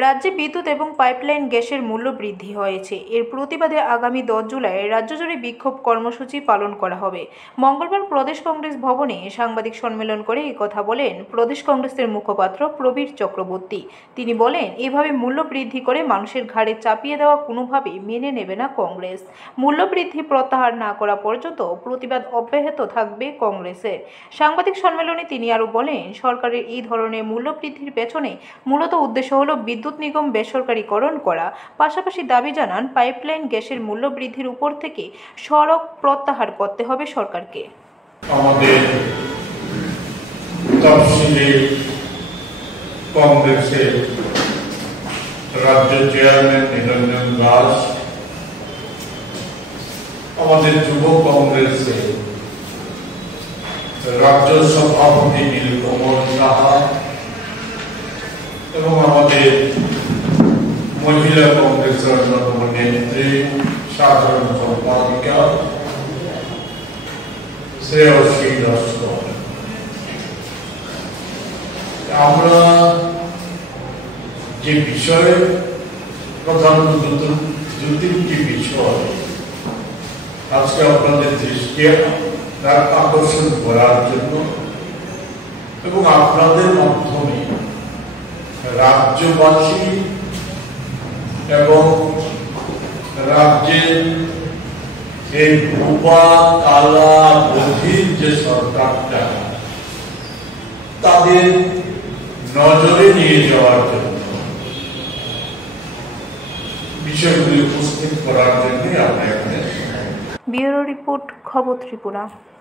রাজ্যে বিদ্যুৎ এবং পাইপলাইন গ্যাসের মূল্য বৃদ্ধি হয়েছে। এর প্রতিবাদে আগামী 10 জুলাই রাজ্যজুড়ে বিক্ষোভ কর্মসূচি পালন করা হবে। মঙ্গলবার প্রদেশ কংগ্রেস ভবনে সাংবাদিক সম্মেলন করে একথা বলেন প্রদেশ কংগ্রেসের মুখপাত্র প্রবীর চক্রবর্তী। তিনি বলেন, এভাবে মূল্য বৃদ্ধি করে মানুষের ঘাড়ে চাপিয়ে দেওয়া কোনোভাবেই মেনে নেবে না কংগ্রেস। মূল্য বৃদ্ধি প্রত্যাহার না করা পর্যন্ত প্রতিবাদ অব্যাহত থাকবে কংগ্রেসের। সাংবাদিক সম্মেলনে তিনি আরও বলেন, সরকারের এই ধরনের মূল্য বৃদ্ধির পেছনে মূলত উদ্দেশ্য হল বিদ্যুৎ নিগম বেসরকারীকরণ করা। পাশাপাশি দাবি জানান, পাইপলাইন গ্যাসের মূল্য বৃদ্ধির উপর থেকে সড়ক প্রত্যাহার করতে হবে সরকারকে। আমাদের তফসিলি কংগ্রেসের রাজ্য চেয়ারম্যান নিরঞ্জন দাস, আমাদের যুব কংগ্রেসের রাজ্য সভাপতি নীলকমল সাহা এবং আমাদের মহিলা কংগ্রেসের অন্যতম নেত্রী সাধারণ সম্পাদিকা শ্রেয়সী লস্কর, আমরা যে বিষয়ে প্রধানত দু-তিনটি বিষয় আজকে আপনাদের দৃষ্টি আকর্ষণ করার জন্য এবং আপনাদের মাধ্যমে রাজ্যবাসী এবং রাজ্যের এই ভুয়া কালা বধির যে সরকারটা, তাদের নজরে নিয়ে যাওয়ার জন্য বিষয়গুলি উপস্থিত করার জন্য আমরা এখানে। ব্যুরো রিপোর্ট, খবর ত্রিপুরা।